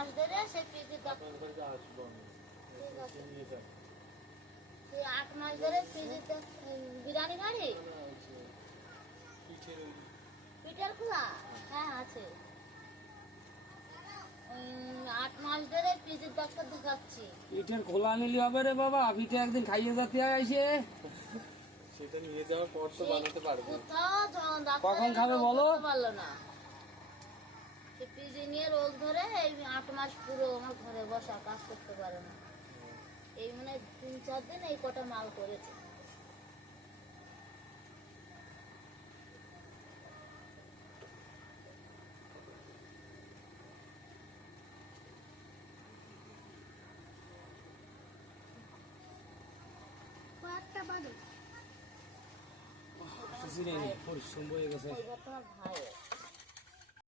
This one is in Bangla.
মাস ধরে সে পিজির ডাক্তার আসবো আমি। ঠিক আছে। নিয়ে যান। সেই 8 মাস ধরে পিজির বিরানি গাড়ি পিটার খোলা হ্যাঁ আছে। 8 মাস ধরে পিজির ডাক্তার দেখাচ্ছি। পিঠের খোলা নিলে হবে রে বাবা, পিঠে একদিন খাইয়ে যেতে হয় এসে। সেটা নিয়ে যাওয়ার পর তো বানাতে পারবে। কোথাও ডাক্তার কখন খাবে বলো? পারলো না। সে পিজি নিয়ে রোগ ধরে এই 8 মাস পুরো আমার ঘরে বসা, কাজ করতে পারে না। এই মানে 3-4 দিন এই কটা মাল করেছে। কয়েকটা বাদে পরিশ্রম হয়ে গেছে। ওই ঘর তোমার ভাই